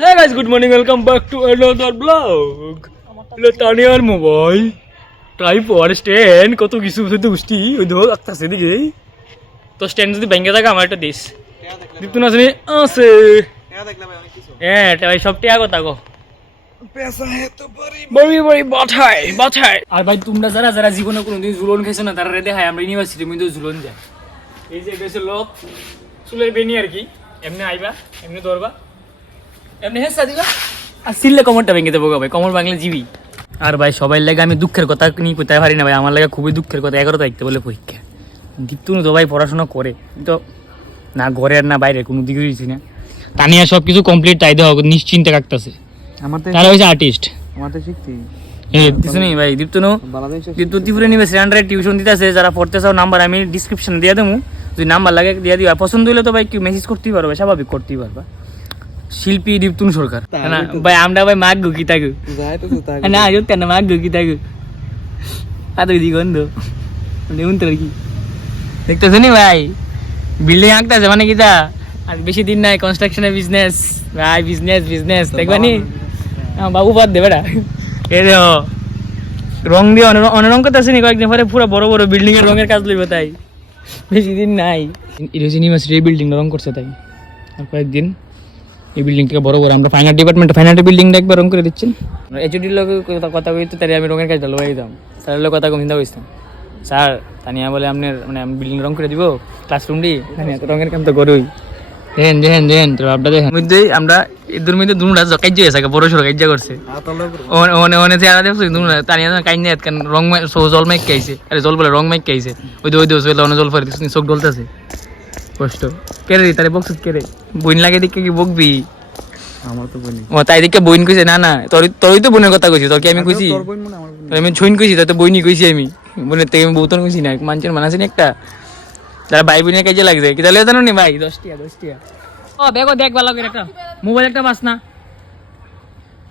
Hey guys, good morning. Welcome back to another vlog. Lo Taniar mobile, tripod, stand, কত কিছু শুধু উষ্টি ওই ধর আসছে দিকে তো স্ট্যান্ড যদি ভেঙে থাকে আমার একটা দিস দীপ্ত না আছে হ্যাঁ ভাই সব টিয়া কথা গো पैसा है तो बड़ी बड़ी बात है আর ভাই তোমরা যারা যারা জীবনে কোনোদিন ঝুলন খাইছো না তারা রেডি হয় আমরা ইউনিভার্সিটি মধ্যে ঝুলন যায় এই যে গেছে লোক চুলের বেনি আর কি এমনি আইবা এমনি ধরবা এমনি হেসা দিবা আর সিললে কমরটা ভেঙে দেবো ভাই কমর ভাঙলে জিবি আর ভাই সবাই লাগে আমি দুঃখের কথা নিয়ে কোথায় পারি না ভাই আমার লাগে খুবই দুঃখের কথা 11 তারিখতে বলে পরীক্ষা দীপ্তু তো ভাই পড়াশোনা করে তো না ঘরে আর না বাইরে কোনো দিকে দিচ্ছি না তানিয়া সব কিছু কমপ্লিট তাই দেওয়া নিশ্চিন্তে কাটতেছে তারা হয়েছে আর্টিস্ট কিছু নেই ভাই দীপ্তু ত্রিপুরা ইউনিভার্সিটি আন্ডারে টিউশন দিতেছে যারা পড়তে চাও নাম্বার আমি ডিসক্রিপশনে দিয়ে দেবো যদি নাম্বার লাগে দিয়ে দিবা পছন্দ হলে তো ভাই কি মেসেজ করতেই পারবে স্বাভাবিক করতেই পারবা শিল্পী দীপ্তুন সরকার না ভাই আমরা ভাই মাগ গো কি থাকু না আজ কেন মাগ গো কি থাকু আতো দিগন্ধ দেখুন তো কি দেখতেছো নি ভাই বিল্ডিং আঁকতেছে মানে কিটা আর বেশি দিন নাই কনস্ট্রাকশনের বিজনেস ভাই বিজনেস দেখবা নি বাবু বাদ দেবে না এই দেখো রং দিয়ে অনেক করতেছে নি কয়েকদিন পরে পুরো বড় বড় বিল্ডিং এর রঙের কাজ লইবে তাই বেশি দিন নাই ইউনিভার্সিটি বিল্ডিং রং করছে তাই আর কয়েকদিন এই বিল্ডিংটা বড় বড় আমরা ফাইনাল বিল্ডিংটা একবার রং করে দিচ্ছেন এইচওডির লোক কথা কইতে তাই আমি রঙের কাজটা লইয়ে দিতাম স্যারের লোক কথা কম চিন্তা করছিলাম স্যার তানিয়া বলে আপনার মানে আমি বিল্ডিং রং করে দিব ক্লাসরুমটি রঙের কাম তো করুই দেখেন তো আপনার দেখেন মধ্যেই আমরা এদের মধ্যে দুটা কাজ হয়েছে বড় সড়ো কাজ করছে তানিয়া কাজ নেই কারণ রং জল মাইক খাইছে আরে জল বলে রং মাইক খাইছে ওই জল ফেলে চোখ ঢলতেছে কষ্ট কেরে তারে বকছ কেরে বইন লাগে দিকে কি বকবি আমার তো বইন ও তাই দিকে বইন কইছে না তোরই তো বোনের কথা কইছি তোর কি আমি কইছি আমি ছইন কইছি তাই তো বইনি কইছি আমি বোনের থেকে বউতন কইছি না মানছেন মানাছে না একটা যারা ভাই বোনের কাজে লাগছে কি তাহলে জানো নি ভাই 10 টাকা ও দেখো দেখ ভালো করে একটা মোবাইল একটা বাস না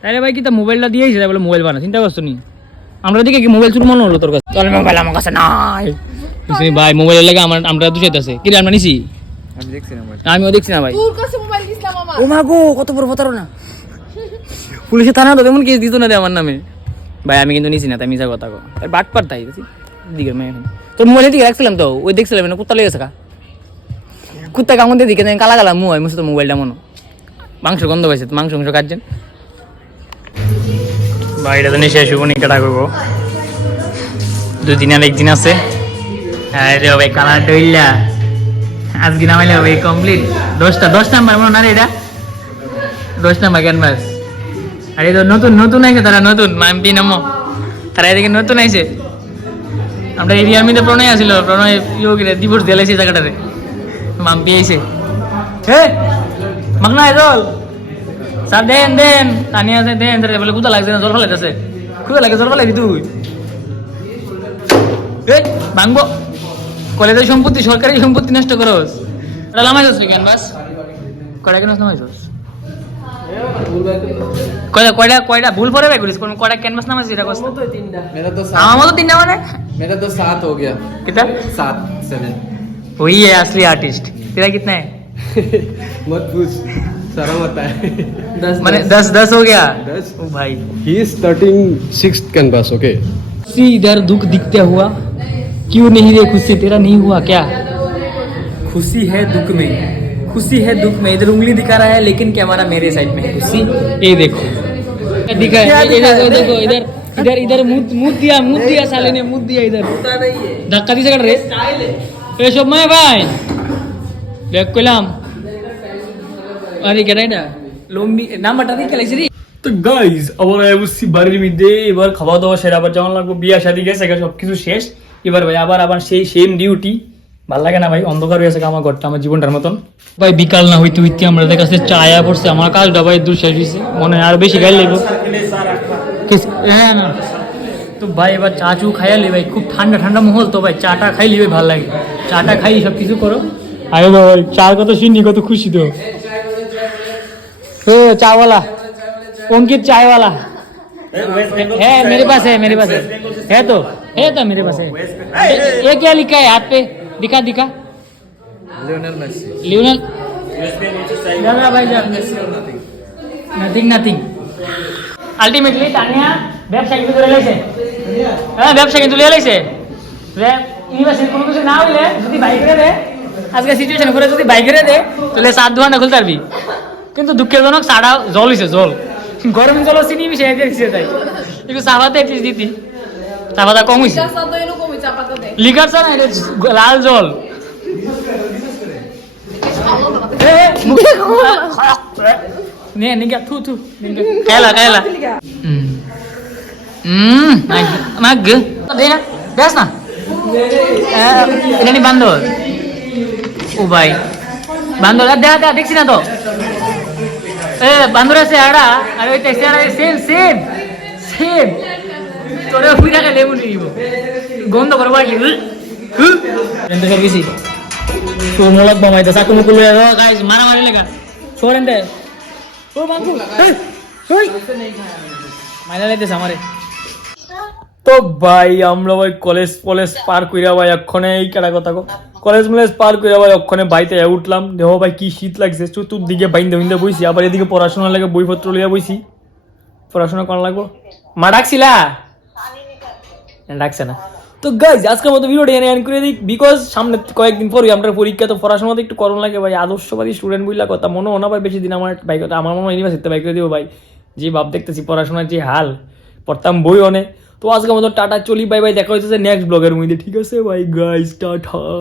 তাহলে ভাই কি তা মোবাইলটা দিয়েছে বলে মোবাইল বানা চিন্তা করছো নি আমরা দিকে কি মোবাইল চুর মনে হলো তোর কাছে চল মোবাইল আমার কাছে নাই ভাই মোবাইলের লাগে আমরা দুসাইতেছে কি আমরা নিছি আমিও দেখছি না ভাই তোর কাছে মোবাইল দিছলাম মামা ও মা গো কত বড় প্রতারণা পুলিশে থানা তো তেমন কেস দিত না রে আমার নামে ভাই আমি কিন্তু নিছি না তাই মিছা কথা কো আর বাটপার তাই দিকে মেয়ে তোর মোবাইল দিকে রাখছিলাম তো ওই দেখছিলাম না কুত্তা লেগেছে কা কুত্তা কামড় দিয়ে দিকে কালা কালা মুখ হয় মুছে তো মোবাইলটা মনো মাংস গন্ধ পাইছে মাংস কাটছেন ভাই এটা তো নিশে শুভ নিকা রাখবো 2 দিন আর 1 দিন আছে আরে ভাই কালার ডইলা আজকে নামাইলে হবে কমপ্লিট 10 নাম্বার মনে না রে এটা 10 নাম্বার ক্যানভাস আরে তো নতুন আইছে তারা নতুন মাম্পি নামো তারা এদিকে নতুন আইছে আমরা এরিয়ার মধ্যে প্রণয় আছিল প্রণয় ইয়োগিরে ডিভোর্স দিলাইছে জায়গাটারে মাম্পি আইছে হে মাগনা জল স্যার দেন তানিয়া আছে দেন স্যার বলে কুদা লাগছে না জল ফলাইতেছে কুদা লাগে জল ফলাইবি তুই এ ভাঙবো কলেজের সম্পত্তি সরকারি সম্পত্তি নষ্ট করস এটা লামাইছস কেন বাস কয়টা কেন নামাইছস কয়টা ভুল পরে ভাই করিস কোন কয়টা ক্যানভাস নামাইছিস এটা কষ্ট তো তিনটা मेरा तो 7 আমার তো তিনটা মানে मेरा तो 7 हो गया कितना 7 वही है असली आर्टिस्ट तेरा कितना है मत पूछ सारा बता है 10 माने 10 हो गया 10 ओ भाई he is starting 6th canvas okay see इधर दुख दिखता हुआ क्यों नहीं रे खुशी तेरा नहीं हुआ क्या खुशी है दुख में इधर उंगली दिखा रहा है लेकिन कैमरा मेरे साइड में है खुशी ये देखो दिखा है देखो इधर मुंह दिया साले ने मुंह दिया इधर धक्का दी सकर रे ए सब मैं भाई देख कलाम अरे क्या ना লম্বি নাম বাটা দি খেলাইছি রে তো গাইস আবার আইবছি বাড়ির মধ্যে এবার খাওয়া দাওয়া সেরে আবার যাওয়া লাগবে বিয়া শাদী গেছে সবকিছু শেষ এবার ভাই আবার সেই সেম ডিউটি ভাল লাগে না ভাই অন্ধকার হয়ে আছে আমার ঘরটা আমার জীবনটার মতন ভাই বিকাল না হইতে হইতে আমাদের কাছে চায়া পড়ছে আমার কাজটা ভাই দূর শেষ হয়েছে মনে হয় আর বেশি গাইল লাগবে হ্যাঁ না তো ভাই এবার চা চু খাইয়ালি ভাই খুব ঠান্ডা মহল তো ভাই চাটা খাইলি ভাই ভালো লাগে চাটা খাই সব কিছু করো আরে ভাই চার কত শুনি কত খুশি তো চাওয়ালা अंकित चाय वाला है मेरे पास है है तो मेरे पास है ये क्या लिखा है हाथ पे दिखा लियोनेल मेसी लियोनेल भाई নাথিং আলটিমেটলি তানিয়া ব্যবসা কিন্তু ধরে লাইছে হ্যাঁ ব্যবসা কিন্তু লিয়ে লাইছে ইউনিভার্সিটি কোনো কিছু না হইলে যদি বাইকে দে আজকে সিচুয়েশন করে যদি বাইকে দে তাহলে 7 ঘন্টা খুলতে পারবি কিন্তু দুঃখজনক সাড়া জল হইছে জল গরম জল চিনি মিশে দিয়েছে তাই একটু চাপাতে একটু দিতি চাপাতা কম হইছে লিকার চা না লাল জল নে নিগা থু কাইলা নাগ দে না বেশ না এটা নি বান্দর ও ভাই বান্দর দেখা দেখছি না তো বান্দর আছে আড়া আর ওই টেক্সি আড়া সেম তোরে ফুইরা কে লেবু নিব গন্ধ করবা কি এন্ড সব কিছু তো মোলক বামাইতা চাকু মুকু লইয়া গাইস মারামারি লাগা छोड़ें दे ओ बांकू ওই মাইলা লাইতেছে আমারে তো ভাই আমরা ভাই কলেজ পার কইরা ভাই এক্ষণে এই কেডা কথা কো কলেজ পার কইরা ভাই এক্ষণে বাইতে উঠলাম দেখো ভাই কি শীত লাগছে চতুর্দিকে বাইন্দা বইছি আবার এদিকে পড়াশোনা লাগে বইপত্র লইয়া বইছি পড়াশোনা কোন লাগবো মা ডাকছিলা ডাকছে না তো গাইজ আজকের মতো ভিডিওটা এন্ড করে দিই বিকজ সামনে কয়েকদিন পরই আমরা পরীক্ষা তো পড়াশোনাতে একটু করণ লাগে ভাই আদর্শবাদী স্টুডেন্ট বইলা কথা মনে হয় না ভাই বেশি দিন আমার মনে হয় ইউনিভার্সিটিতে বাইক করে দিব ভাই যে ভাব দেখতেছি পড়াশোনার যে হাল পড়তাম বই অনেক তো আজকের মতো টাটা চলি বাই বাই দেখা হচ্ছে নেক্সট ব্লগের মধ্যে ঠিক আছে ভাই গাইজ টাটা।